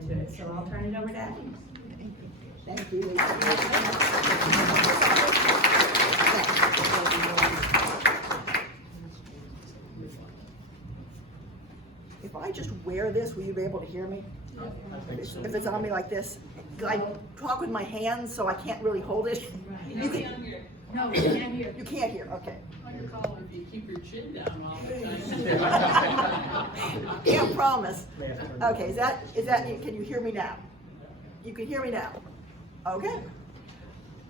into it. So I'll turn it over to Abby. Thank you. If I just wear this, will you be able to hear me? If it's on me like this? 'Cause I talk with my hands, so I can't really hold it. You can, No, you can't hear. you can't hear, okay. On your collar, if you keep your chin down all the time. Can't promise. Okay, is that, can you hear me now? You can hear me now? Okay.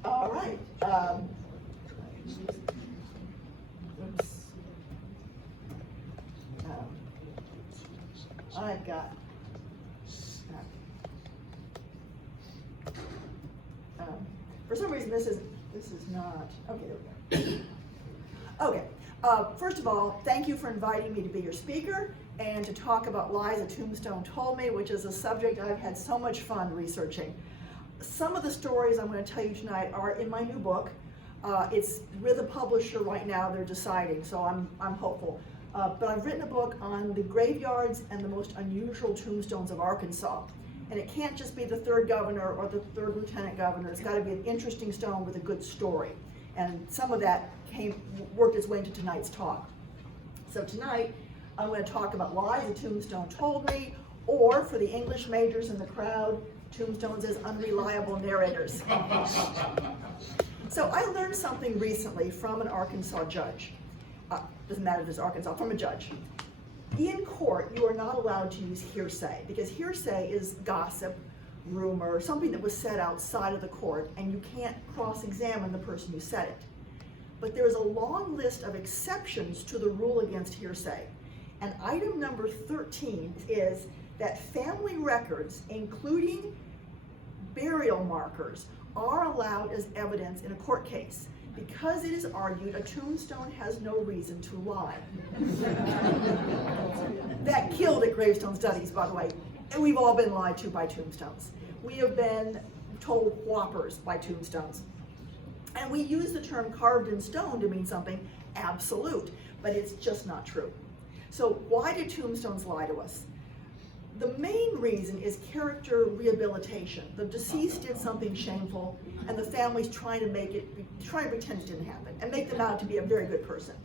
All right. Oops. I've got, for some reason this is not, okay, there we go. Okay, first of all, thank you for inviting me to be your speaker and to talk about lies a tombstone told me, which is a subject I've had so much fun researching. Some of the stories I'm going to tell you tonight are in my new book. It's with a publisher right now, they're deciding, so I'm hopeful. But I've written a book on the graveyards and the most unusual tombstones of Arkansas. And it can't just be the third governor or the third lieutenant governor. It's got to be an interesting stone with a good story. And some of that worked its way into tonight's talk. So tonight, I'm going to talk about lies a tombstone told me, or for the English majors in the crowd, tombstones as unreliable narrators. So I learned something recently from an Arkansas judge. Doesn't matter if it's Arkansas, from a judge. In court, you are not allowed to use hearsay, because hearsay is gossip, rumor, something that was said outside of the court, and you can't cross-examine the person who said it. But there is a long list of exceptions to the rule against hearsay. And item number 13 is that family records, including burial markers, are allowed as evidence in a court case, because it is argued a tombstone has no reason to lie. That killed at Gravestone Studies, by the way. And we've all been lied to by tombstones. We have been told whoppers by tombstones. And we use the term carved in stone to mean something absolute, but it's just not true. So why do tombstones lie to us? The main reason is character rehabilitation. The deceased did something shameful, and the family's trying to pretend it didn't happen, and make them out to be a very good person.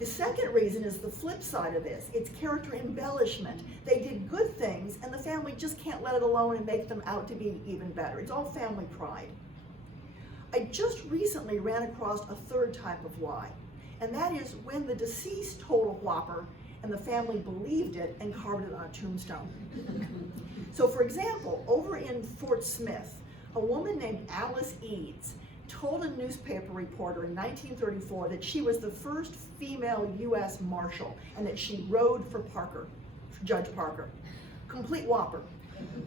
The second reason is the flip side of this. It's character embellishment. They did good things, and the family just can't let it alone and make them out to be even better. It's all family pride. I just recently ran across a third type of lie, and that is when the deceased told a whopper and the family believed it and carved it on a tombstone. So for example, over in Fort Smith, a woman named Alice Eads told a newspaper reporter in 1934 that she was the first female U.S. Marshal and that she rode for Judge Parker. Complete whopper.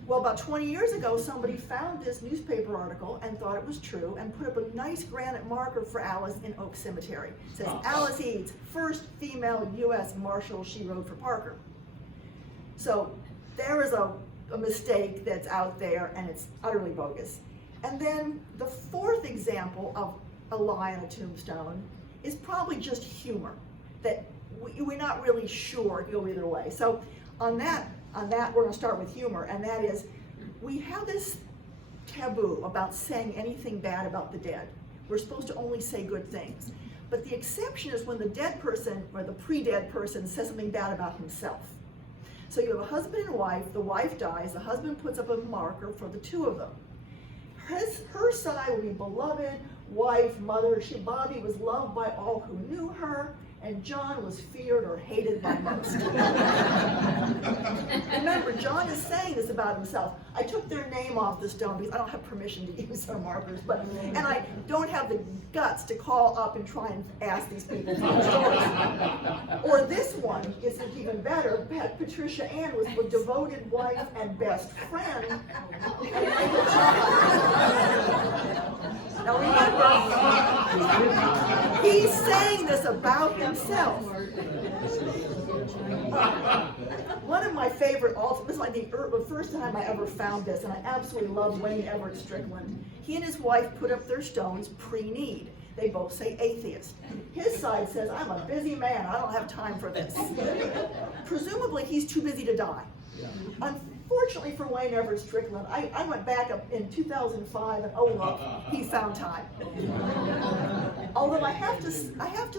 Well, about 20 years ago, somebody found this newspaper article and thought it was true and put up a nice granite marker for Alice in Oak Cemetery. It says, Alice Eads, first female U.S. Marshal, she rode for Parker. So there is a mistake that's out there, and it's utterly bogus. And then the fourth example of a lie on a tombstone is probably just humor, that we're not really sure it can go either way. So on that, we're going to start with humor, and that is, we have this taboo about saying anything bad about the dead. We're supposed to only say good things. But the exception is when the dead person, or the pre-dead person, says something bad about himself. So you have a husband and wife, the wife dies, the husband puts up a marker for the two of them. Her side will be beloved, wife, mother. Bobby was loved by all who knew her, and John was feared or hated by most. Remember, John is saying this about himself. I took their name off the stone because I don't have permission to use their markers, and I don't have the guts to call up and try and ask these people for their stories. Or this one is even better. Patricia Ann was the devoted wife and best friend. Now remember, he's saying this about himself. One of my favorite, this is like the first time I ever found this, and I absolutely love Wayne Everett Strickland. He and his wife put up their stones pre-need. They both say atheist. His side says, I'm a busy man, I don't have time for this. Presumably he's too busy to die. Fortunately for Wayne Everett Strickland, I went back up in 2005 and oh look, he found time. Although I have to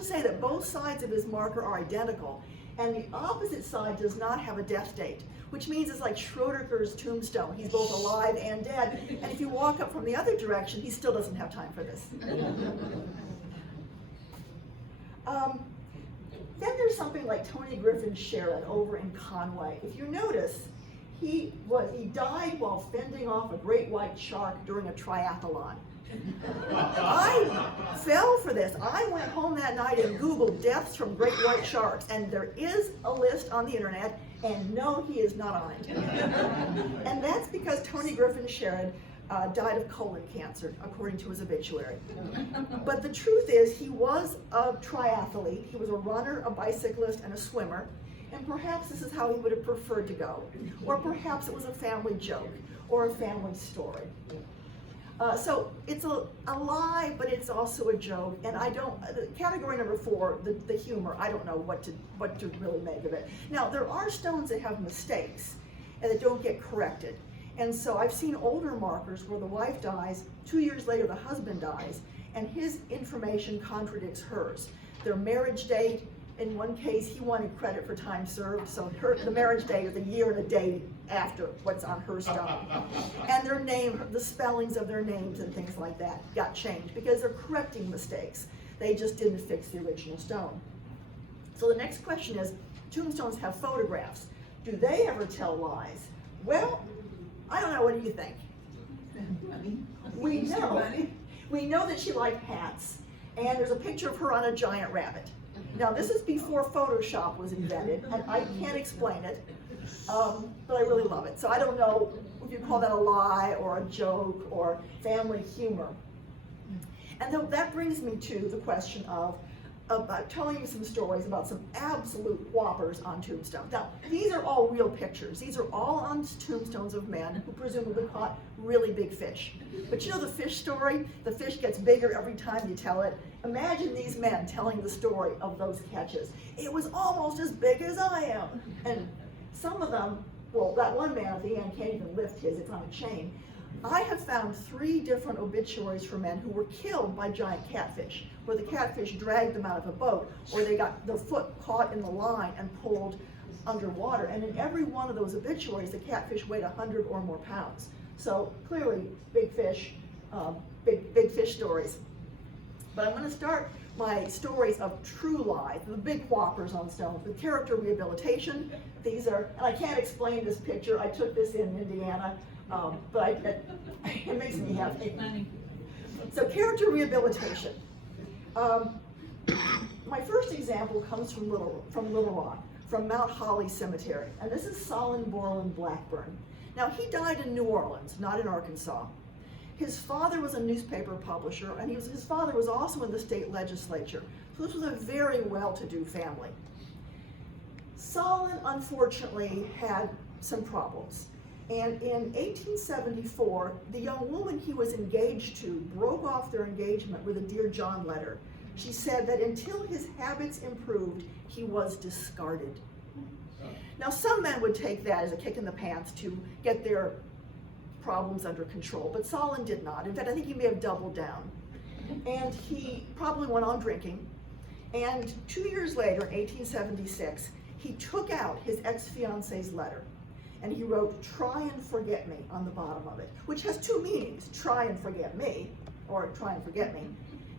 say that both sides of his marker are identical, and the opposite side does not have a death date, which means it's like Schrodinger's tombstone. He's both alive and dead, and if you walk up from the other direction, he still doesn't have time for this. Then there's something like Tony Griffin Sherrod over in Conway. If you notice, he died while fending off a great white shark during a triathlon. I fell for this. I went home that night and Googled deaths from great white sharks, and there is a list on the internet, and no, he is not on it. And that's because Tony Griffin Sherrod died of colon cancer, according to his obituary. But the truth is, he was a triathlete. He was a runner, a bicyclist, and a swimmer. And perhaps this is how he would have preferred to go. Or perhaps it was a family joke or a family story. So it's a lie, but it's also a joke. And category number 4, the humor, I don't know what to really make of it. Now, there are stones that have mistakes and that don't get corrected. And so I've seen older markers where the wife dies, 2 years later the husband dies, and his information contradicts hers. Their marriage date, in one case he wanted credit for time served, so the marriage date is a year and a day after what's on her stone. And their name, the spellings of their names and things like that got changed because they're correcting mistakes. They just didn't fix the original stone. So the next question is, tombstones have photographs. Do they ever tell lies? Well, I don't know, what do you think? We know that she liked hats, and there's a picture of her on a giant rabbit. Now this is before Photoshop was invented, and I can't explain it, but I really love it. So I don't know if you call that a lie or a joke or family humor. And that brings me to the question of telling you some stories about some absolute whoppers on tombstones. Now, these are all real pictures. These are all on tombstones of men who presumably caught really big fish. But you know the fish story? The fish gets bigger every time you tell it. Imagine these men telling the story of those catches. It was almost as big as I am. And some of them, well, that one man at the end can't even lift his, it's on a chain. I have found 3 different obituaries for men who were killed by giant catfish, where the catfish dragged them out of a boat, or they got their foot caught in the line and pulled underwater. And in every one of those obituaries, the catfish weighed 100 or more pounds. So clearly, big fish, big fish stories. But I'm going to start my stories of true lies, the big whoppers on stones, with character rehabilitation. These are, and I can't explain this picture. I took this in Indiana. But it makes me happy. So character rehabilitation. My first example comes from Little Rock, from Mount Holly Cemetery. And this is Solon Borland Blackburn. Now he died in New Orleans, not in Arkansas. His father was a newspaper publisher, and his father was also in the state legislature. So this was a very well-to-do family. Solon, unfortunately, had some problems. And in 1874, the young woman he was engaged to broke off their engagement with a Dear John letter. She said that until his habits improved, he was discarded. Now, some men would take that as a kick in the pants to get their problems under control, but Solon did not. In fact, I think he may have doubled down. And he probably went on drinking. And 2 years later, in 1876, he took out his ex-fiancee's letter. And he wrote, "Try and forget me," on the bottom of it, which has 2 meanings, try and forget me, or try and forget me.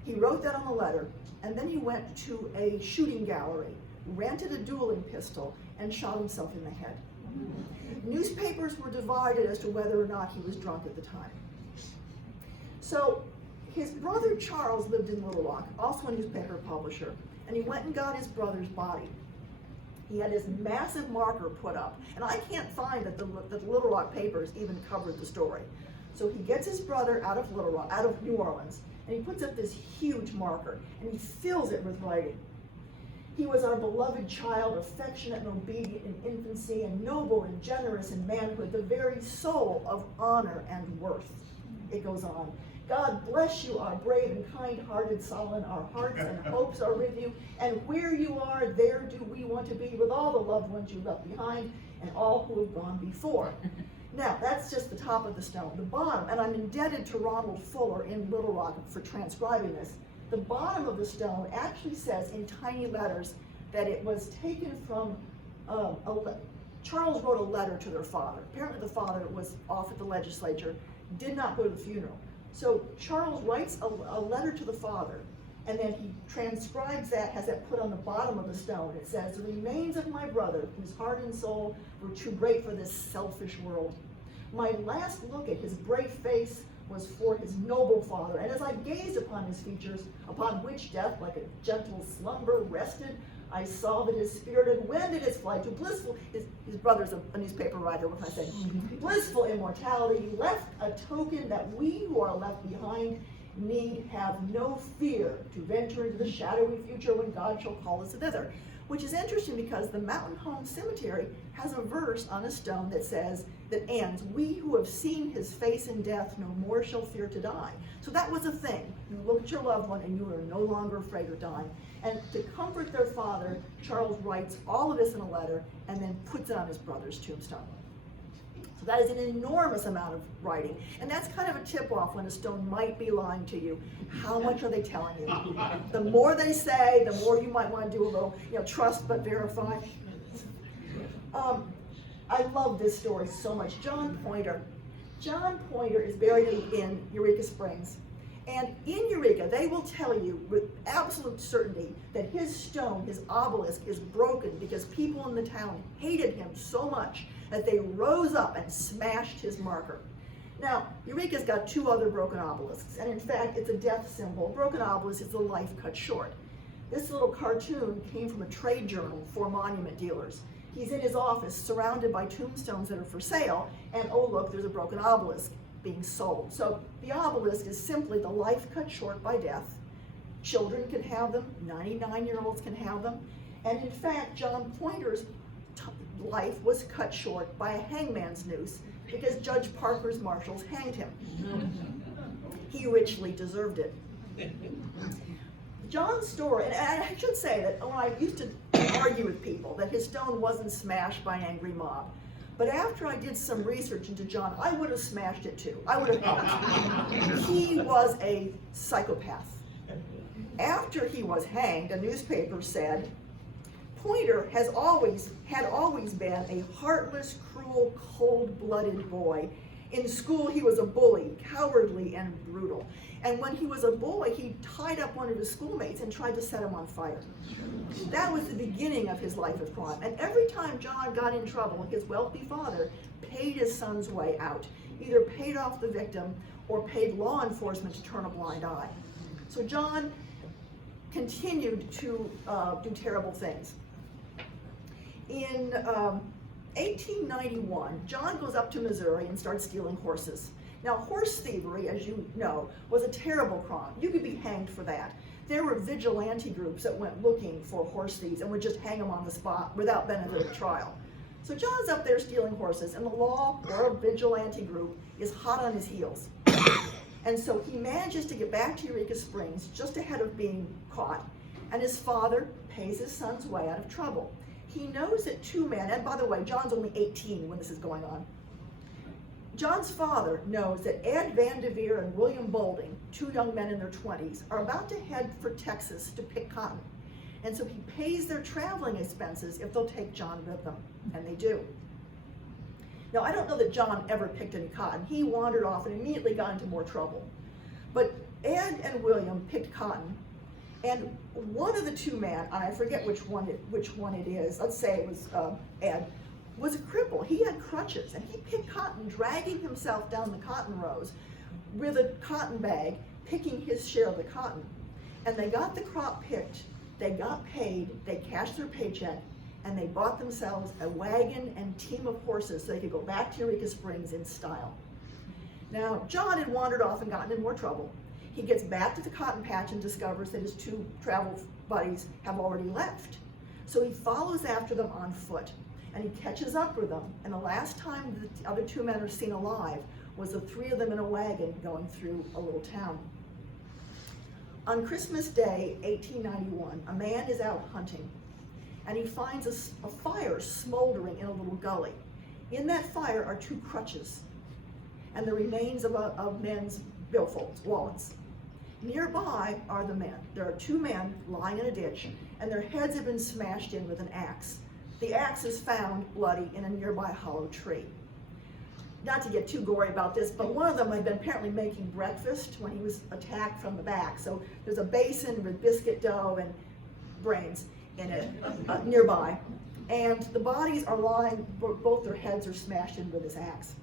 He wrote that on the letter, and then he went to a shooting gallery, rented a dueling pistol, and shot himself in the head. Newspapers were divided as to whether or not he was drunk at the time. So his brother Charles lived in Little Rock, also a newspaper publisher, and he went and got his brother's body. He had his massive marker put up, and I can't find that the Little Rock papers even covered the story. So he gets his brother out of New Orleans, and he puts up this huge marker, and he fills it with writing. "He was our beloved child, affectionate and obedient in infancy, and noble and generous in manhood, the very soul of honor and worth." It goes on. "God bless you, our brave and kind-hearted Solon. Our hearts and hopes are with you, and where you are, there do we want to be, with all the loved ones you left behind, and all who have gone before. Now, that's just the top of the stone. The bottom, and I'm indebted to Ronald Fuller in Little Rock for transcribing this, the bottom of the stone actually says in tiny letters that it was taken from, Charles wrote a letter to their father. Apparently the father was off at the legislature, did not go to the funeral. So Charles writes a letter to the father, and then he transcribes that, has that put on the bottom of the stone. It says, "The remains of my brother, whose heart and soul were too great for this selfish world. My last look at his brave face was for his noble father, and as I gazed upon his features, upon which death, like a gentle slumber, rested, I saw that his spirit had wended its flight to blissful," his brother's a newspaper writer, what can I say? "Blissful immortality, left a token that we who are left behind need have no fear to venture into the shadowy future when God shall call us thither." Which is interesting because the Mountain Home Cemetery has a verse on a stone that says, that ends, "We who have seen his face in death no more shall fear to die." So that was a thing. You look at your loved one and you are no longer afraid of dying. And to comfort their father, Charles writes all of this in a letter and then puts it on his brother's tombstone. So that is an enormous amount of writing. And that's kind of a tip-off when a stone might be lying to you. How much are they telling you? The more they say, the more you might want to do a little, trust but verify. I love this story so much. John Pointer. John Pointer is buried in Eureka Springs. And in Eureka, they will tell you with absolute certainty that his stone, his obelisk, is broken because people in the town hated him so much that they rose up and smashed his marker. Now, Eureka's got two other broken obelisks, and in fact, it's a death symbol. Broken obelisk is a life cut short. This little cartoon came from a trade journal for monument dealers. He's in his office surrounded by tombstones that are for sale, and oh look, there's a broken obelisk being sold. So the obelisk is simply the life cut short by death. Children can have them, 99-year-olds can have them, and in fact, John Pointer's life was cut short by a hangman's noose because Judge Parker's marshals hanged him. He richly deserved it. John's story, and I should say that when I used to argue with people that his stone wasn't smashed by an angry mob, but after I did some research into John, I would have smashed it too. I would have. He was a psychopath. After he was hanged, a newspaper said, "Pointer had always been a heartless, cruel, cold-blooded boy. In school, he was a bully, cowardly, and brutal. And when he was a boy, he tied up one of his schoolmates and tried to set him on fire." That was the beginning of his life of crime. And every time John got in trouble, his wealthy father paid his son's way out, either paid off the victim or paid law enforcement to turn a blind eye. So John continued to do terrible things. In 1891, John goes up to Missouri and starts stealing horses. Now, horse thievery, as you know, was a terrible crime. You could be hanged for that. There were vigilante groups that went looking for horse thieves and would just hang them on the spot without benefit of trial. So John's up there stealing horses, and the law, or a vigilante group, is hot on his heels. And so he manages to get back to Eureka Springs just ahead of being caught, and his father pays his son's way out of trouble. He knows that two men, and by the way, John's only 18 when this is going on. John's father knows that Ed Van Devere and William Boulding, two young men in their 20s, are about to head for Texas to pick cotton. And so he pays their traveling expenses if they'll take John with them, and they do. Now, I don't know that John ever picked any cotton. He wandered off and immediately got into more trouble. But Ed and William picked cotton, and one of the two men, and I forget which one it is, let's say it was Ed, was a cripple. He had crutches, and he picked cotton, dragging himself down the cotton rows with a cotton bag, picking his share of the cotton. And they got the crop picked, they got paid, they cashed their paycheck, and they bought themselves a wagon and team of horses so they could go back to Eureka Springs in style. Now, John had wandered off and gotten in more trouble. He gets back to the cotton patch and discovers that his two travel buddies have already left. So he follows after them on foot, and he catches up with them. And the last time the other two men are seen alive was the three of them in a wagon going through a little town. On Christmas Day, 1891, a man is out hunting, and he finds a fire smoldering in a little gully. In that fire are 2 crutches and the remains of men's billfolds, wallets. Nearby are the men. There are 2 men lying in a ditch, and their heads have been smashed in with an axe. The axe is found bloody in a nearby hollow tree. Not to get too gory about this, but one of them had been apparently making breakfast when he was attacked from the back. So there's a basin with biscuit dough and brains in it nearby. And the bodies are lying, both their heads are smashed in with his axe.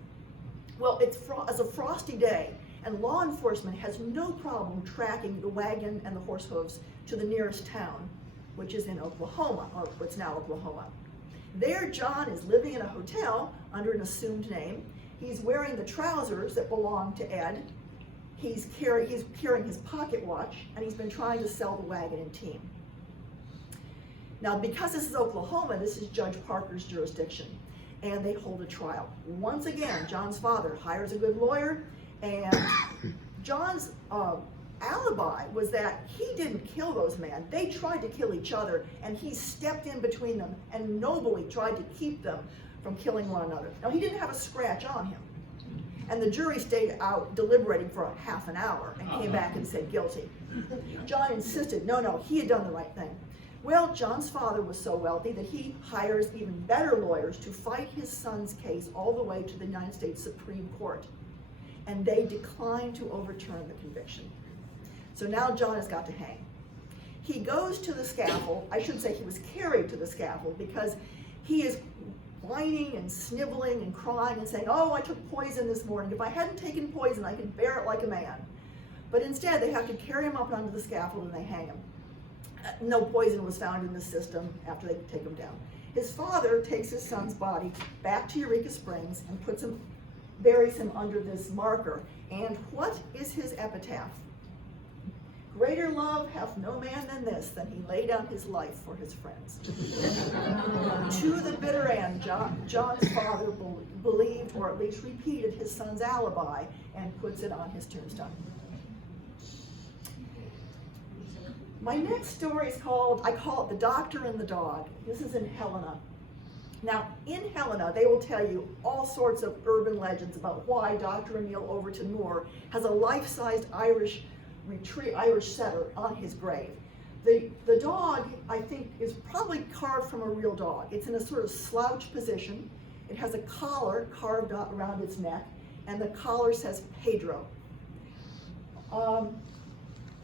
Well, it's a frosty day, and law enforcement has no problem tracking the wagon and the horse hooves to the nearest town, which is in Oklahoma, or what's now Oklahoma. There, John is living in a hotel under an assumed name. He's wearing the trousers that belong to Ed. He's carrying his pocket watch, and he's been trying to sell the wagon and team. Now, because this is Oklahoma, this is Judge Parker's jurisdiction, and they hold a trial. Once again, John's father hires a good lawyer, and John's alibi was that he didn't kill those men. They tried to kill each other, and he stepped in between them and nobly tried to keep them from killing one another. Now, he didn't have a scratch on him, and the jury stayed out deliberating for a half an hour and came back and said guilty. John insisted, no, he had done the right thing. Well, John's father was so wealthy that he hires even better lawyers to fight his son's case all the way to the United States Supreme Court, and they declined to overturn the conviction. So now John has got to hang. He goes to the scaffold. I shouldn't say he was carried to the scaffold, because he is whining and sniveling and crying and saying, oh, I took poison this morning. If I hadn't taken poison, I could bear it like a man. But instead, they have to carry him up onto the scaffold and they hang him. No poison was found in the system after they take him down. His father takes his son's body back to Eureka Springs and buries him under this marker. And what is his epitaph? Greater love hath no man than this, than he lay down his life for his friends. To the bitter end, John's father believed, or at least repeated, his son's alibi and puts it on his tombstone. My next story is I call it The Doctor and the Dog. This is in Helena. Now, in Helena, they will tell you all sorts of urban legends about why Dr. Emil Overton Moore has a life-sized Irish setter on his grave. The dog, I think, is probably carved from a real dog. It's in a sort of slouch position. It has a collar carved out around its neck, and the collar says Pedro.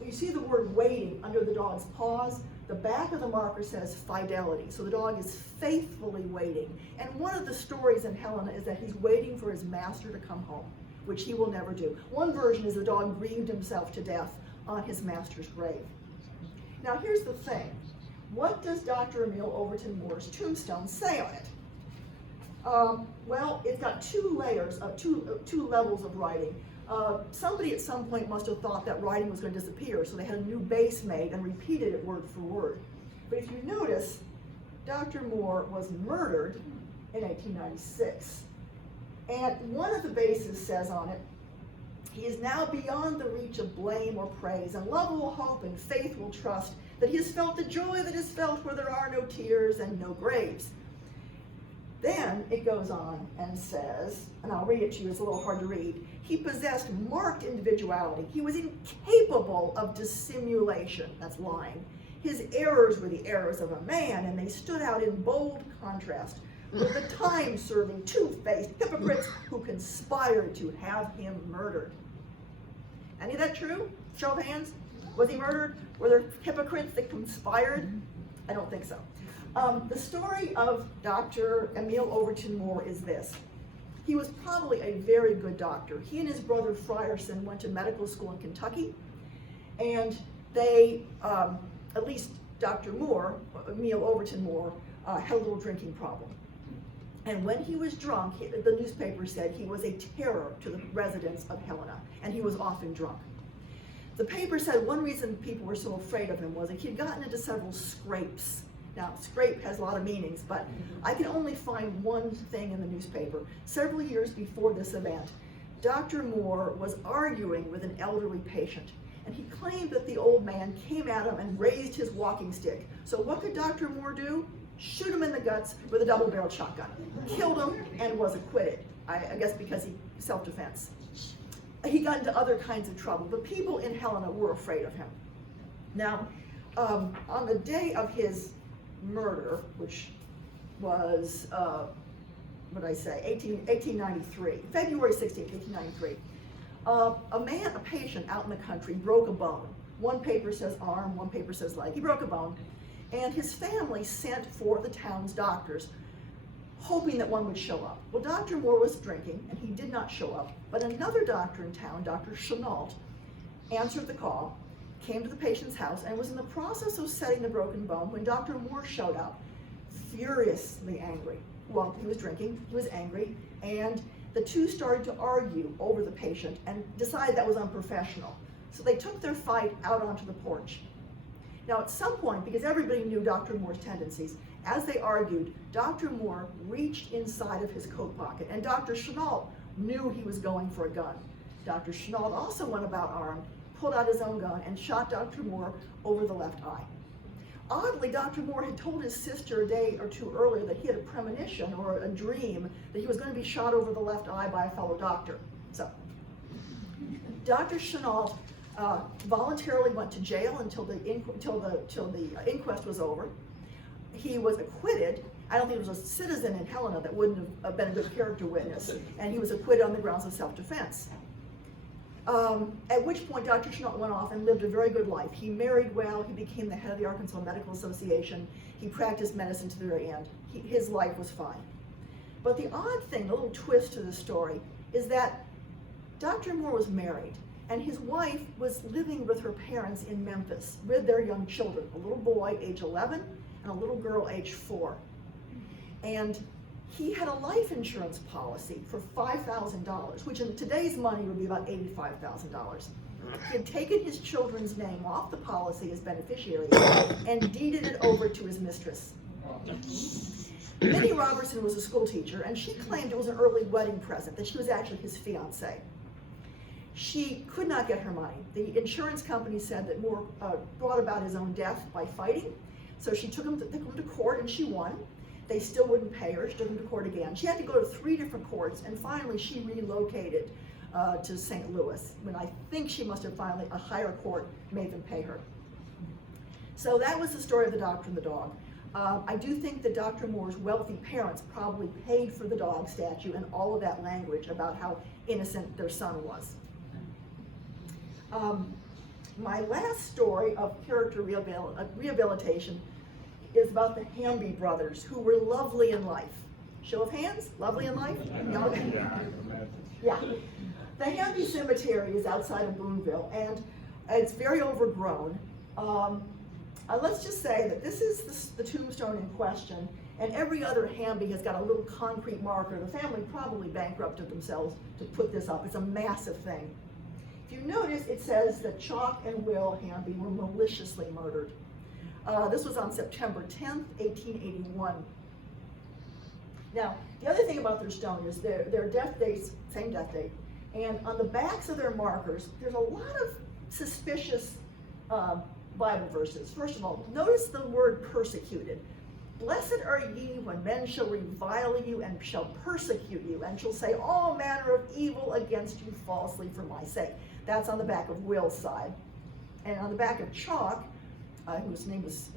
You see the word waiting under the dog's paws. The back of the marker says fidelity. So the dog is faithfully waiting. And one of the stories in Helena is that he's waiting for his master to come home, which he will never do. One version is the dog grieved himself to death on his master's grave. Now here's the thing. What does Dr. Emil Overton Moore's tombstone say on it? Well, it's got 2 layers of two levels of writing. Somebody at some point must have thought that writing was going to disappear, so they had a new base made and repeated it word for word. But if you notice, Dr. Moore was murdered in 1896. And one of the bases says on it, he is now beyond the reach of blame or praise, and love will hope and faith will trust that he has felt the joy that is felt where there are no tears and no graves. Then it goes on and says, and I'll read it to you, it's a little hard to read, he possessed marked individuality. He was incapable of dissimulation, that's lying. His errors were the errors of a man, and they stood out in bold contrast with the time-serving, two-faced hypocrites who conspired to have him murdered. Any of that true? Show of hands. Was he murdered? Were there hypocrites that conspired? I don't think so. The story of Dr. Emil Overton Moore is this. He was probably a very good doctor. He and his brother Frierson went to medical school in Kentucky, and they, at least Dr. Moore, Emil Overton Moore, had a little drinking problem. And when he was drunk, the newspaper said he was a terror to the residents of Helena, and he was often drunk. The paper said one reason people were so afraid of him was that he'd gotten into several scrapes. Now, scrape has a lot of meanings, but I can only find one thing in the newspaper. Several years before this event, Dr. Moore was arguing with an elderly patient, and he claimed that the old man came at him and raised his walking stick. So what could Dr. Moore do? shoot him in the guts with a double-barreled shotgun, killed him, and was acquitted. I guess because he self-defense. He got into other kinds of trouble. The people in Helena were afraid of him. Now, on the day of his murder, which was, what did I say, 1893, February 16th, 1893, a patient out in the country broke a bone. One paper says arm, one paper says leg. He broke a bone, and his family sent for the town's doctors, hoping that one would show up. Well, Dr. Moore was drinking, and he did not show up, but another doctor in town, Dr. Chenault, answered the call, came to the patient's house, and was in the process of setting the broken bone when Dr. Moore showed up, furiously angry. Well, he was drinking, he was angry, and the two started to argue over the patient and decided that was unprofessional. So they took their fight out onto the porch. Now, at some point, because everybody knew Dr. Moore's tendencies, as they argued, Dr. Moore reached inside of his coat pocket, and Dr. Chenault knew he was going for a gun. Dr. Chenault also went about armed, pulled out his own gun, and shot Dr. Moore over the left eye. Oddly, Dr. Moore had told his sister a day or two earlier that he had a premonition or a dream that he was going to be shot over the left eye by a fellow doctor. So, Dr. Chenault voluntarily went to jail until the inquest was over. He was acquitted. I don't think there was a citizen in Helena that wouldn't have been a good character witness, and he was acquitted on the grounds of self-defense. At which point Dr. Chenault went off and lived a very good life. He married well, he became the head of the Arkansas Medical Association, he practiced medicine to the very end. His life was fine. But the odd thing, the little twist to the story, is that Dr. Moore was married, and his wife was living with her parents in Memphis with their young children, a little boy age 11 and a little girl age 4. And he had a life insurance policy for $5,000, which in today's money would be about $85,000. He had taken his children's name off the policy as beneficiaries and deeded it over to his mistress. Minnie Robertson was a school teacher, and she claimed it was an early wedding present, that she was actually his fiancée. She could not get her money. The insurance company said that Moore brought about his own death by fighting, so she took him to court, and she won. They still wouldn't pay her. She took him to court again. She had to go to 3 different courts, and finally she relocated to St. Louis, when I think she must have finally, a higher court made them pay her. So that was the story of the doctor and the dog. I do think that Dr. Moore's wealthy parents probably paid for the dog statue and all of that language about how innocent their son was. My last story of character rehabilitation is about the Hamby brothers, who were lovely in life. Show of hands, lovely in life? Yeah. The Hamby Cemetery is outside of Boonville, and it's very overgrown. Let's just say that this is the tombstone in question, and every other Hamby has got a little concrete marker. The family probably bankrupted themselves to put this up. It's a massive thing. If you notice, it says that Chalk and Will Hamby were maliciously murdered. This was on September 10th, 1881. Now, the other thing about their stone is their death dates, same death date, and on the backs of their markers, there's a lot of suspicious Bible verses. First of all, notice the word persecuted. Blessed are ye when men shall revile you and shall persecute you, and shall say all manner of evil against you falsely for my sake. That's on the back of Will's side. And on the back of Chalk, whose name was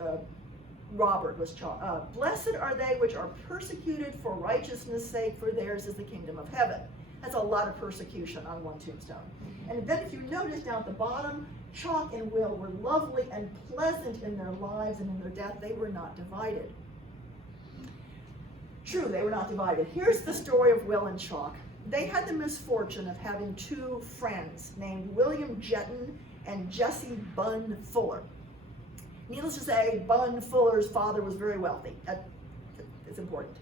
Robert, was Chalk. Blessed are they which are persecuted for righteousness' sake, for theirs is the kingdom of heaven. That's a lot of persecution on one tombstone. And then if you notice down at the bottom, Chalk and Will were lovely and pleasant in their lives, and in their death they were not divided. True, they were not divided. Here's the story of Will and Chalk. They had the misfortune of having 2 friends named William Jetton and Jesse Bunn Fuller. Needless to say, Bunn Fuller's father was very wealthy. It's important.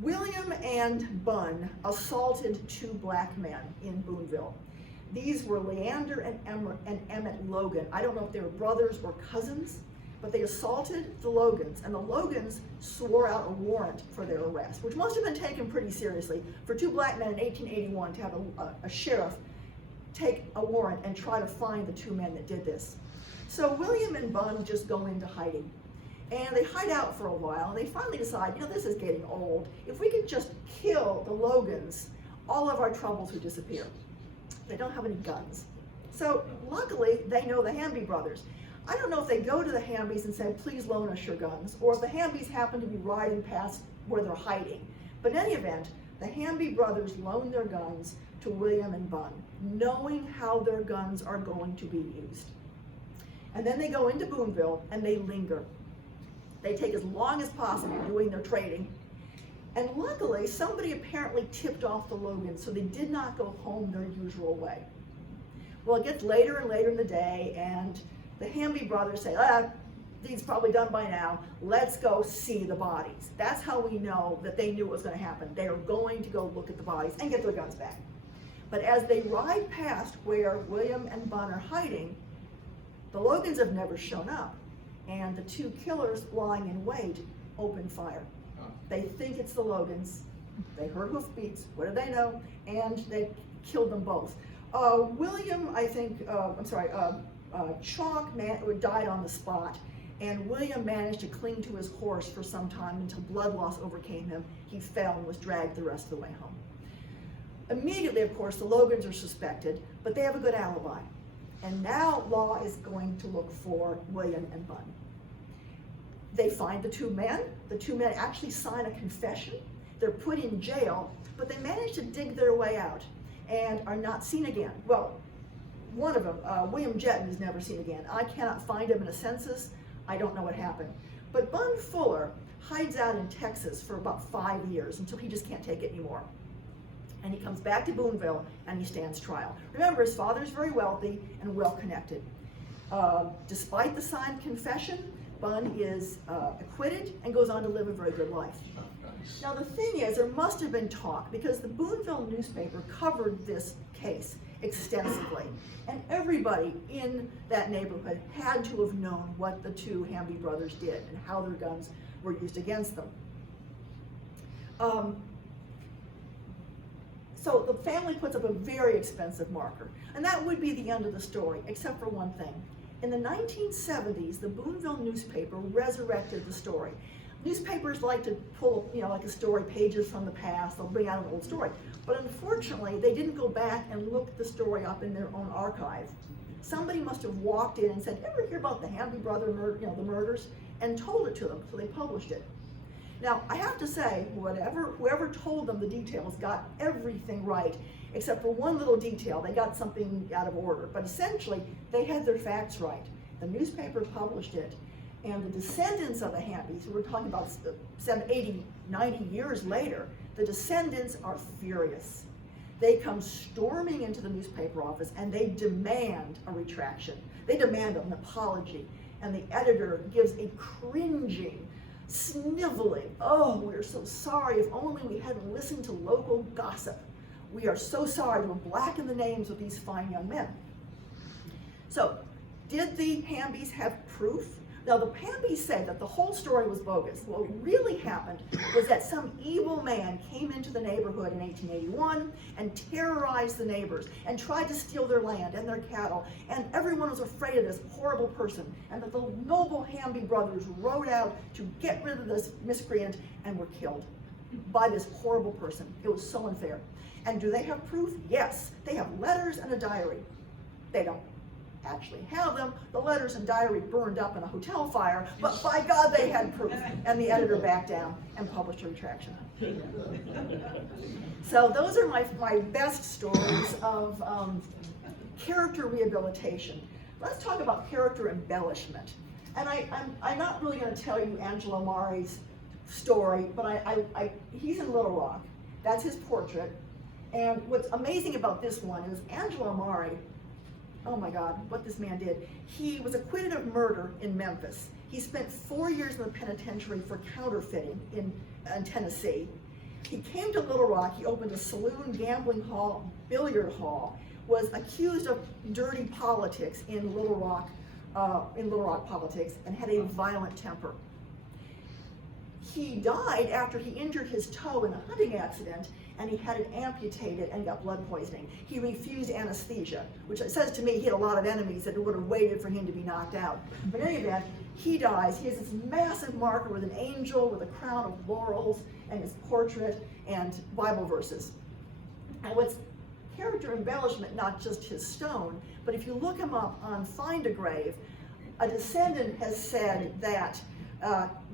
William and Bunn assaulted 2 black men in Boonville. These were Leander and Emmett Logan. I don't know if they were brothers or cousins, but they assaulted the Logans, and the Logans swore out a warrant for their arrest, which must have been taken pretty seriously for 2 black men in 1881 to have a sheriff take a warrant and try to find the 2 men that did this. So William and Bunn just go into hiding. And they hide out for a while, and they finally decide, you know, this is getting old. If we could just kill the Logans, all of our troubles would disappear. They don't have any guns. So luckily, they know the Hamby brothers. I don't know if they go to the Hambys and say, please loan us your guns, or if the Hambys happen to be riding past where they're hiding. But in any event, the Hamby brothers loan their guns to William and Bunn, knowing how their guns are going to be used. And then they go into Boonville and they linger. They take as long as possible doing their trading. And luckily, somebody apparently tipped off the Logans, so they did not go home their usual way. Well, it gets later and later in the day, and the Hamby brothers say, these probably done by now, let's go see the bodies. That's how we know that they knew what was going to happen. They are going to go look at the bodies and get their guns back. But as they ride past where William and Bunn are hiding, the Logans have never shown up, and the two killers lying in wait open fire. They think it's the Logans. They heard hoofbeats. What do they know? And they killed them both. William, I think, Chalk died on the spot, and William managed to cling to his horse for some time until blood loss overcame him. He fell and was dragged the rest of the way home. Immediately, of course, the Logans are suspected, but they have a good alibi. And now law is going to look for William and Bunn. They find the two men. The two men actually sign a confession. They're put in jail, but they manage to dig their way out and are not seen again. Well, one of them, William Jetton, is never seen again. I cannot find him in a census. I don't know what happened. But Bunn Fuller hides out in Texas for about 5 years until he just can't take it anymore. And he comes back to Boonville and he stands trial. Remember, his father's very wealthy and well-connected. Despite the signed confession, Bunn is acquitted and goes on to live a very good life. Now the thing is, there must have been talk, because the Boonville newspaper covered this case extensively, and everybody in that neighborhood had to have known what the two Hamby brothers did and how their guns were used against them. So the family puts up a very expensive marker, and that would be the end of the story, except for one thing. In the 1970s, the Boonville newspaper resurrected the story. Newspapers like to pull, like a story, pages from the past. They'll bring out an old story. But unfortunately, they didn't go back and look the story up in their own archive. Somebody must have walked in and said, ever hear about the Hamby brother the murders? And told it to them, so they published it. Now, I have to say, whoever told them the details got everything right, except for one little detail. They got something out of order. But essentially, they had their facts right. The newspaper published it. And the descendants of the Hambys, who we're talking about 80, 90 years later, the descendants are furious. They come storming into the newspaper office and they demand a retraction. They demand an apology. And the editor gives a cringing, sniveling, "Oh, we're so sorry. If only we hadn't listened to local gossip. We are so sorry to have blackened the names of these fine young men." So, did the Hambys have proof? Now, the Hambys say that the whole story was bogus. What really happened was that some evil man came into the neighborhood in 1881 and terrorized the neighbors and tried to steal their land and their cattle, and everyone was afraid of this horrible person, and that the noble Hamby brothers rode out to get rid of this miscreant and were killed by this horrible person. It was so unfair. And do they have proof? Yes. They have letters and a diary. They don't actually have them. The letters and diary burned up in a hotel fire, but by God, they had proof. And the editor backed down and published a retraction. So those are my best stories of character rehabilitation. Let's talk about character embellishment. And I'm not really going to tell you Angelo Mari's story, but he's in Little Rock. That's his portrait. And what's amazing about this one is Angelo Mari, oh my God, what this man did. He was acquitted of murder in Memphis. He spent 4 years in the penitentiary for counterfeiting in Tennessee. He came to Little Rock. He opened a saloon, gambling hall, billiard hall, was accused of dirty politics in Little Rock politics, and had a violent temper. He died after he injured his toe in a hunting accident, and he had it amputated and got blood poisoning. He refused anesthesia, which says to me he had a lot of enemies that would have waited for him to be knocked out. But in any event, he dies. He has this massive marker with an angel with a crown of laurels and his portrait and Bible verses. And what's character embellishment, not just his stone, but if you look him up on Find a Grave, a descendant has said that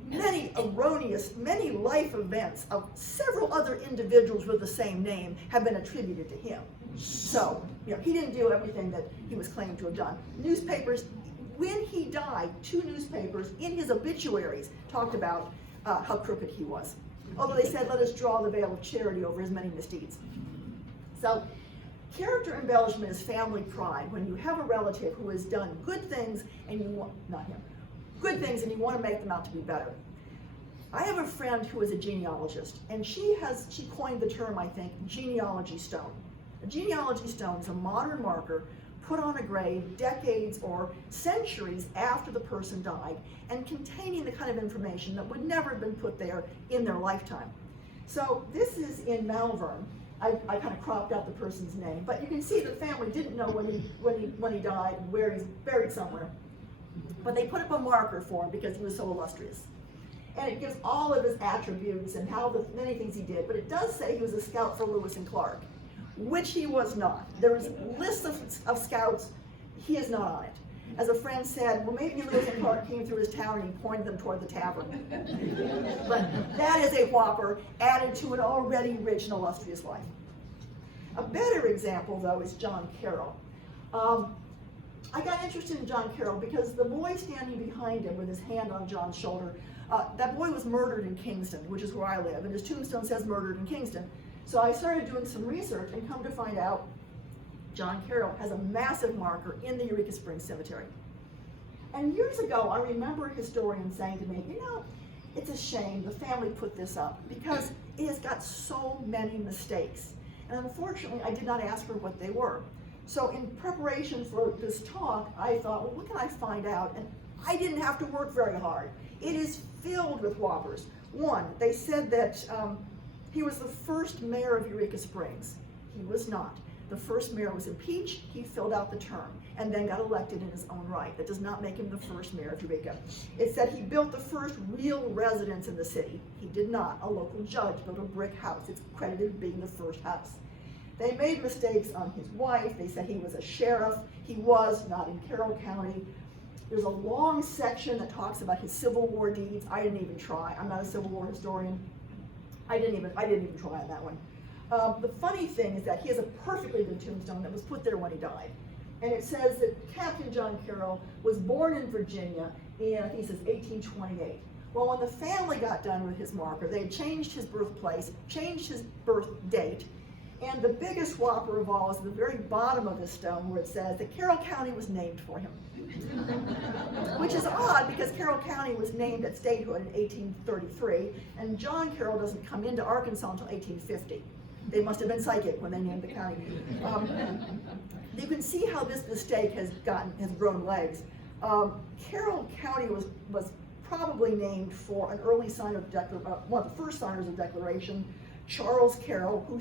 many life events of several other individuals with the same name have been attributed to him. So, he didn't do everything that he was claimed to have done. Newspapers, when he died, 2 newspapers in his obituaries talked about how crooked he was. Although they said, let us draw the veil of charity over his many misdeeds. So, character embellishment is family pride. When you have a relative who has done good things and you want, not him, good things and you want to make them out to be better. I have a friend who is a genealogist, and she coined the term, I think, genealogy stone. A genealogy stone is a modern marker put on a grave decades or centuries after the person died and containing the kind of information that would never have been put there in their lifetime. So this is in Malvern. I kind of cropped out the person's name, but you can see the family didn't know when he died, where he's buried somewhere. But they put up a marker for him because he was so illustrious. And it gives all of his attributes and many things he did, but it does say he was a scout for Lewis and Clark, which he was not. There's lists of scouts, he is not on it. As a friend said, well, maybe Lewis and Clark came through his town and he pointed them toward the tavern. But that is a whopper added to an already rich and illustrious life. A better example, though, is John Carroll. I got interested in John Carroll because the boy standing behind him with his hand on John's shoulder, that boy was murdered in Kingston, which is where I live, and his tombstone says murdered in Kingston. So I started doing some research and come to find out John Carroll has a massive marker in the Eureka Springs Cemetery. And years ago, I remember a historian saying to me, it's a shame the family put this up because it has got so many mistakes. And unfortunately, I did not ask her what they were. So in preparation for this talk, I thought, well, what can I find out? And I didn't have to work very hard. It is filled with whoppers. One, they said that he was the first mayor of Eureka Springs. He was not. The first mayor was impeached, he filled out the term, and then got elected in his own right. That does not make him the first mayor of Eureka. It said he built the first real residence in the city. He did not. A local judge built a brick house. It's credited with being the first house. They made mistakes on his wife. They said he was a sheriff. He was not in Carroll County. There's a long section that talks about his Civil War deeds. I didn't even try. I'm not a Civil War historian. I didn't even try on that one. The funny thing is that he has a perfectly good tombstone that was put there when he died. And it says that Captain John Carroll was born in Virginia in, I think it says 1828. Well, when the family got done with his marker, they had changed his birthplace, changed his birth date, and the biggest whopper of all is at the very bottom of his stone where it says that Carroll County was named for him. Which is odd because Carroll County was named at statehood in 1833, and John Carroll doesn't come into Arkansas until 1850. They must have been psychic when they named the county. You can see how this mistake has grown legs. Carroll County was probably named for an early signer of one of the first signers of Declaration, Charles Carroll, who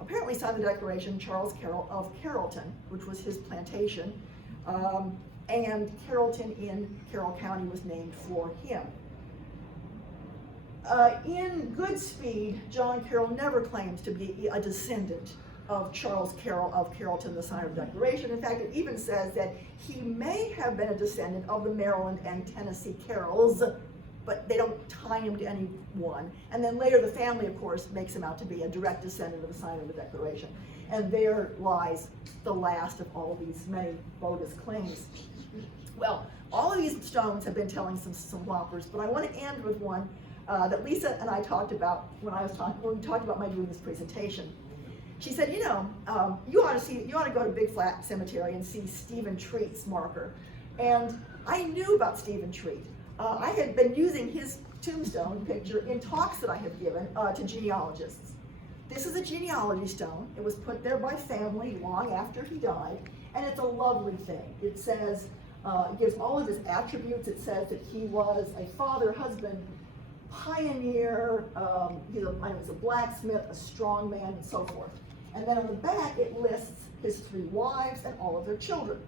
apparently signed the Declaration, Charles Carroll of Carrollton, which was his plantation, and Carrollton in Carroll County was named for him. In Goodspeed, John Carroll never claims to be a descendant of Charles Carroll of Carrollton, the signer of Declaration. In fact, it even says that he may have been a descendant of the Maryland and Tennessee Carrolls, but they don't tie him to any one. And then later the family, of course, makes him out to be a direct descendant of the signer of the Declaration. And there lies the last of all of these many bogus claims. Well, all of these stones have been telling some whoppers, but I want to end with one that Lisa and I talked about when we talked about my doing this presentation. She said, you ought to go to Big Flat Cemetery and see Stephen Treat's marker. And I knew about Stephen Treat. I had been using his tombstone picture in talks that I have given to genealogists. This is a genealogy stone. It was put there by family long after he died, and it's a lovely thing. It says, it gives all of his attributes. It says that he was a father, husband, pioneer, he was a blacksmith, a strong man, and so forth. And then on the back, it lists his 3 wives and all of their children.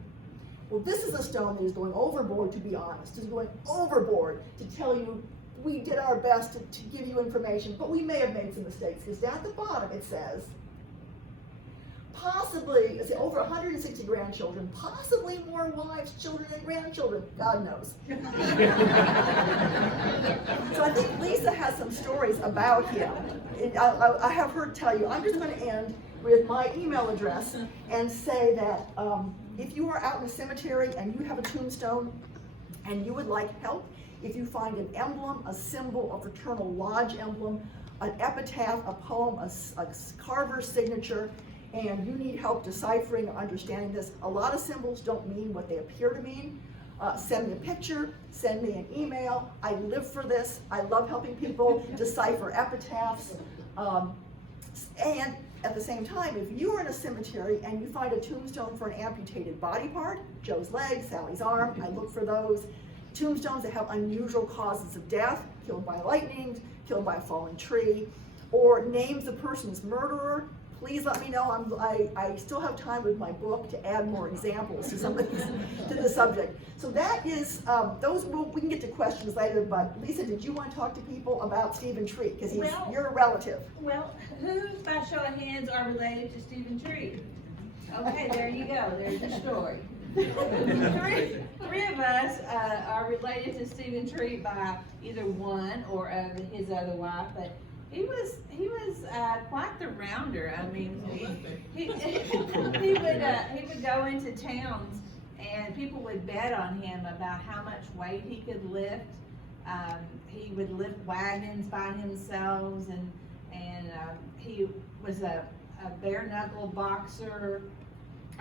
Well, this is a stone that is going overboard, to be honest. It's going overboard to tell you we did our best to give you information, but we may have made some mistakes, because down at the bottom it says, possibly, over 160 grandchildren, possibly more wives, children, and grandchildren. God knows. So I think Lisa has some stories about him. I have her tell you. I'm just going to end with my email address and say that if you are out in a cemetery and you have a tombstone and you would like help, if you find an emblem, a symbol, a fraternal lodge emblem, an epitaph, a poem, a carver's signature, and you need help deciphering or understanding this, a lot of symbols don't mean what they appear to mean. Send me a picture, send me an email. I live for this. I love helping people decipher epitaphs. And at the same time, if you are in a cemetery and you find a tombstone for an amputated body part, Joe's leg, Sally's arm, I look for those. Tombstones that have unusual causes of death, killed by lightning, killed by a fallen tree, or names the person's murderer, please let me know. I still have time with my book to add more examples to some of these, to the subject. So that is, we can get to questions later, but Lisa, did you want to talk to people about Stephen Tree? Because you're a relative. Well, who, by show of hands, are related to Stephen Tree? Okay, there you go. There's the story. Three of us are related to Stephen Tree by either one or his other wife, but he was quite the rounder. I mean, he would go into towns and people would bet on him about how much weight he could lift. He would lift wagons by himself, and he was a bare knuckle boxer,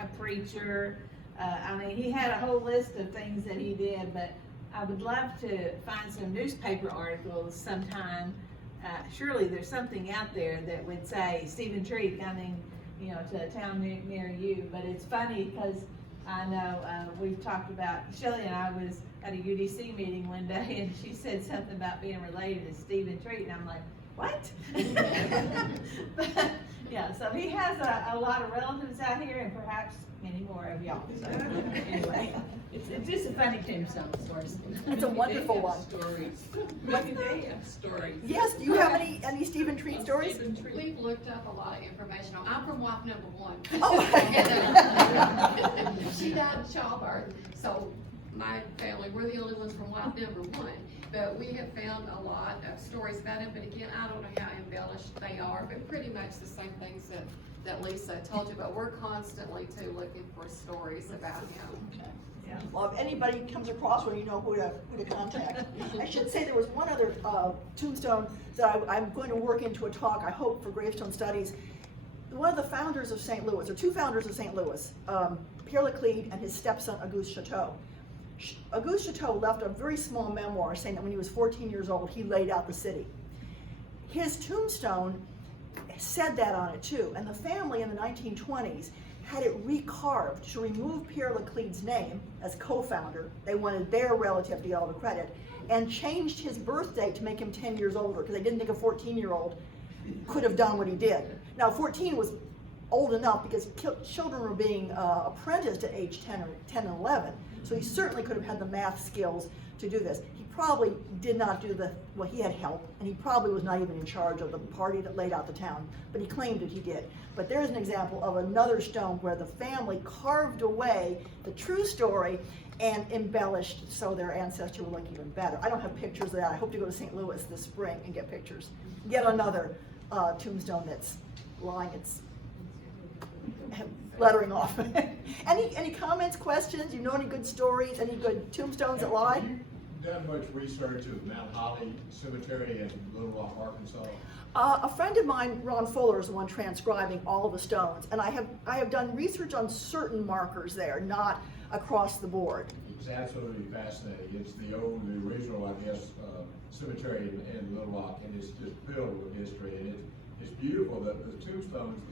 a preacher. I mean, he had a whole list of things that he did, but I would love to find some newspaper articles sometime. Surely there's something out there that would say Stephen Tree coming, to a town near you. But it's funny because I know we've talked about, Shelley and I was at a UDC meeting one day, and she said something about being related to Stephen Tree, and I'm like, what? But, yeah, so he has a lot of relatives out here, and perhaps many more of y'all. So anyway, it's just a funny tombstone story. It's a wonderful one. Stories. They have stories. Yes, do you have any Stephen Tree stories? Stephen Tree. We've looked up a lot of information. I'm from wife number 1. Oh. She died in childbirth, so my family, we're the only ones from wife number 1. But we have found a lot of stories about him, but again, I don't know how embellished they are, but pretty much the same things that Lisa told you, but we're constantly too looking for stories about him. Yeah. Well, if anybody comes across one, you know who to contact. I should say there was one other tombstone that I'm going to work into a talk, I hope, for Gravestone Studies. One of the founders of St. Louis, or 2 founders of St. Louis, Pierre Leclerc and his stepson, Auguste Chateau. Auguste Chateau left a very small memoir saying that when he was 14 years old, he laid out the city. His tombstone said that on it too, and the family in the 1920s had it recarved to remove Pierre Leclerc's name as co-founder. They wanted their relative to get all the credit, and changed his birth date to make him 10 years older, because they didn't think a 14-year-old could have done what he did. Now, 14 was old enough because children were being apprenticed at age 10 and 11, so he certainly could have had the math skills to do this. He probably did not do he had help, and he probably was not even in charge of the party that laid out the town, but he claimed that he did. But there's an example of another stone where the family carved away the true story and embellished so their ancestor would look even better. I don't have pictures of that. I hope to go to St. Louis this spring and get pictures. Yet another tombstone that's lying its lettering off. Any comments, questions? You know any good stories? Any good tombstones that lie? Done much research of Mount Holly Cemetery in Little Rock, Arkansas? A friend of mine, Ron Fuller, is the one transcribing all of the stones, and I have done research on certain markers there, not across the board. It's absolutely fascinating. It's the original, I guess, cemetery in Little Rock, and it's just filled with history, and it's beautiful. The tombstones,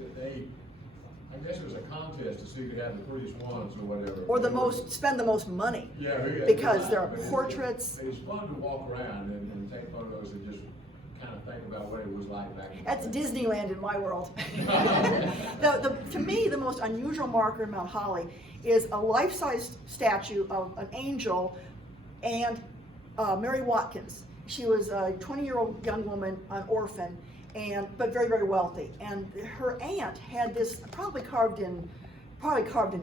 I guess it was a contest to see who could have the prettiest ones or whatever. Or spend the most money. Yeah. Because there are But portraits. It's fun to walk around and take photos and just kind of think about what it was like back in the That's day. Disneyland in my world. To me, the most unusual marker in Mount Holly is a life-size statue of an angel and Mary Watkins. She was a 20-year-old young woman, an orphan, but very, very wealthy. And her aunt had this probably carved in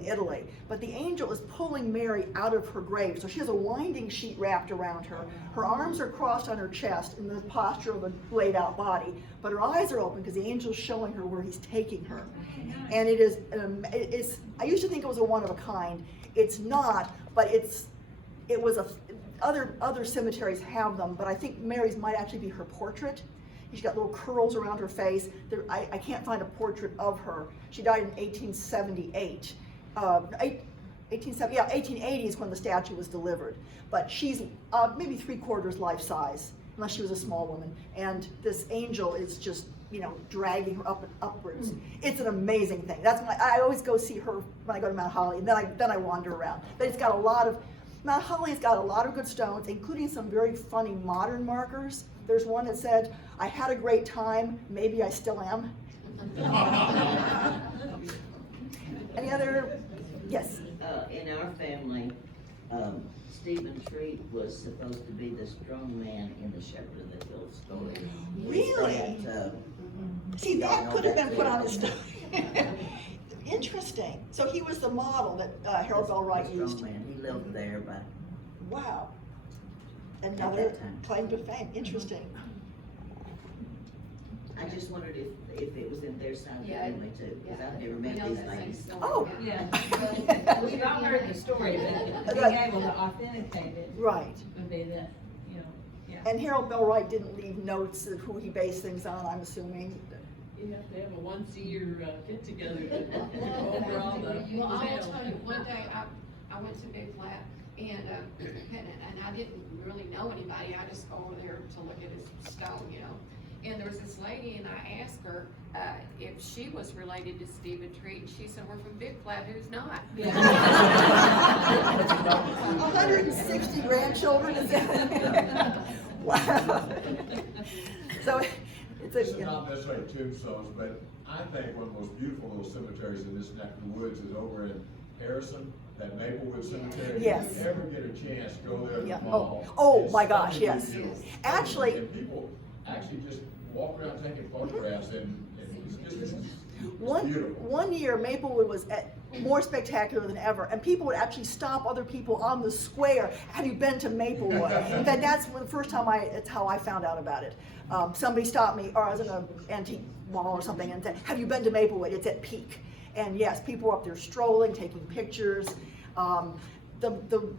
Italy, but the angel is pulling Mary out of her grave. So she has a winding sheet wrapped around her. Her arms are crossed on her chest in the posture of a laid out body, but her eyes are open because the angel's showing her where he's taking her. And I used to think it was a one of a kind. It's not, but other cemeteries have them, but I think Mary's might actually be her portrait. She's got little curls around her face. I can't find a portrait of her. She died in 1878. 1880 is when the statue was delivered. But she's maybe 3/4 life size, unless she was a small woman. And this angel is just, dragging her upwards. It's an amazing thing. That's I always go see her when I go to Mount Holly, and then I wander around. But Mount Holly's got a lot of good stones, including some very funny modern markers. There's one that said, "I had a great time, maybe I still am." Any other? Yes. In our family, Stephen Treat was supposed to be the strong man in the Shepherd of the Hill story. Really? See, that could have been put on his stone. Interesting. So he was the model that Harold Bell Wright used. Strong man. He lived there, but Wow. At Another that time. claim to fame. Interesting. I just wondered if it was in their side of the Yeah. family too, because I've never We met know these that same ladies. story. Oh. Yeah, well, we've all heard the story, but being able to authenticate it Right. would be the, yeah. And Harold Bell Wright didn't leave notes of who he based things on, I'm assuming. You have to have a once-a-year get-together to go over all the Well, I will details. tell you, one day I went to Big Flat and I didn't really know anybody. I just go over there to look at his stone, And there was this lady and I asked her if she was related to Stephen Treat. And she said, "We're from Big Flat, who's not?" 160 grandchildren, is that? Wow. So, This is not necessarily tombstones, but I think one of the most beautiful little cemeteries in this neck of the woods is over in Harrison, that Maplewood Cemetery. Yes. If you ever get a chance, go there in Yeah. the fall. Oh, It's my gosh, stunningly yes. beautiful. Actually- And people actually just walk around taking photographs and it's beautiful. One year, Maplewood was more spectacular than ever, and people would actually stop other people on the square. "Have you been to Maplewood?" In fact, that's the first time that's how I found out about it. Somebody stopped me, or I was in an antique mall or something, and said, "Have you been to Maplewood? It's at peak." And yes, people were up there strolling, taking pictures. The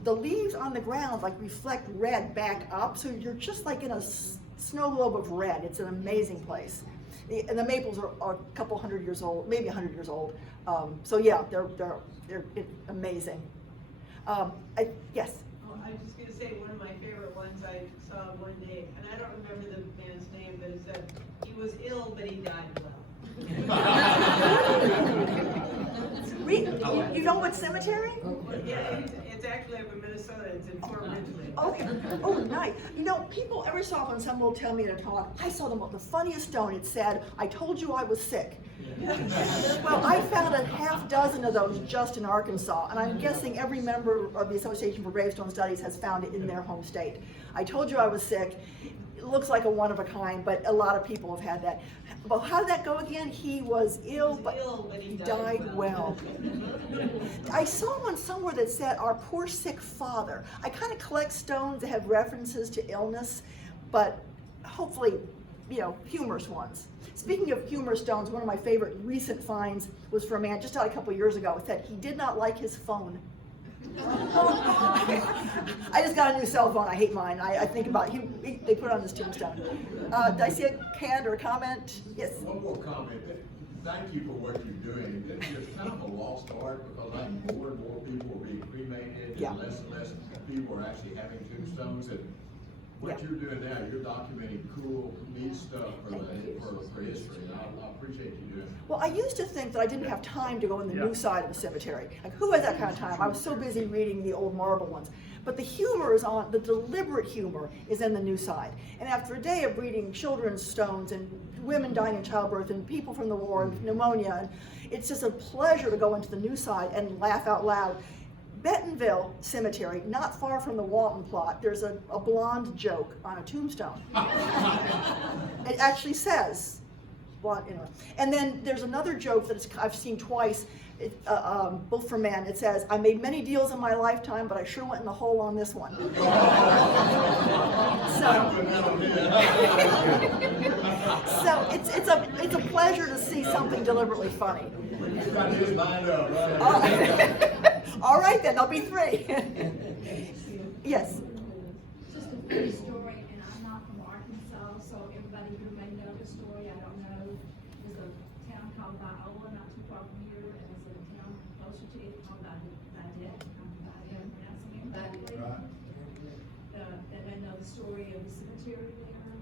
leaves on the ground reflect red back up, so you're just like in a snow globe of red. It's an amazing place. And the maples are a couple hundred years old, maybe 100 years old. So yeah, they're amazing. Yes. Oh, I was just gonna say, one of my favorite ones I saw one day, and I don't remember the man's name, but it said, he was ill, but he died well. You know what cemetery? Yeah, it's actually up in Minnesota, it's in Fort Ridgely. Okay. Oh, nice. People every so often, someone will tell me in a talk, I saw the funniest stone. It said, "I told you I was sick." Well, I found a half dozen of those just in Arkansas, and I'm guessing every member of the Association for Gravestone Studies has found it in their home state. "I told you I was sick." It looks like a one of a kind, but a lot of people have had that. Well, how did that go again? He was ill, but he died well. I saw one somewhere that said, "Our poor sick father." I kind of collect stones that have references to illness, but hopefully, humorous ones. Speaking of humorous stones, one of my favorite recent finds was for a man just out a couple years ago. It said he did not like his phone. I just got a new cell phone. I hate mine. I think about it. They put it on this tombstone. Did I see a hand or a comment? Yes. One more comment. Thank you for what you're doing. It's kind of a lost art because I think more and more people are being cremated Yeah. and less people are actually having tombstones. And what you're doing now, you're documenting cool, neat stuff for history, and I appreciate you doing it. Well, I used to think that I didn't have time to go in the new side of the cemetery. Like, who has that kind of time? I was so busy reading the old marble ones. But the humor is on, the deliberate humor is in the new side. And after a day of reading children's stones and women dying in childbirth and people from the war and pneumonia, and it's just a pleasure to go into the new side and laugh out loud. Bentonville Cemetery, not far from the Walton plot, there's a blonde joke on a tombstone. It actually says, blonde, anyway. And then there's another joke that I've seen twice, both for men. It says, I made many deals in my lifetime, but I sure went in the hole on this one. So it's a pleasure to see something deliberately funny. He's got his mind up, right? All right then, there'll be 3. Yes. Just a funny story, and I'm not from Arkansas, so everybody here may know the story, I don't know. There's a town called Viola, not too far from here, and there's a town closer to it called Burnett. I'm pronouncing it correctly. They may know the story of the cemetery there,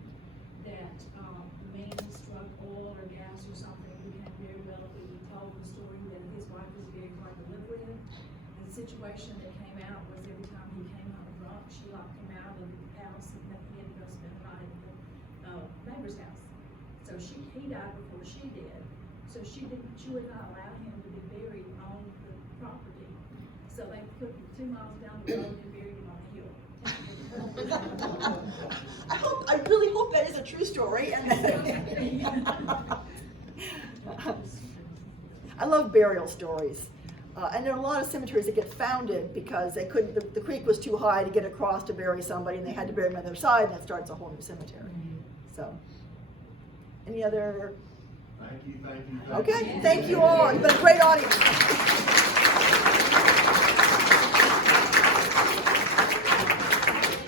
that the man struck oil or gas or something, became very wealthy. He told the story that his wife was very hard to live with. The situation that came out was every time he came home drunk, she locked him out of the house and then he had to go spend the night at the neighbor's house. So he died before she did. So she would not allow him to be buried on the property. So they put him 2 miles down the road and buried him on a hill. I really hope that is a true story. I love burial stories. And there are a lot of cemeteries that get founded because they couldn't, the creek was too high to get across to bury somebody, and they had to bury them on the other side, and that starts a whole new cemetery. So, any other? Thank you. Okay, thank you all. You've been a great audience.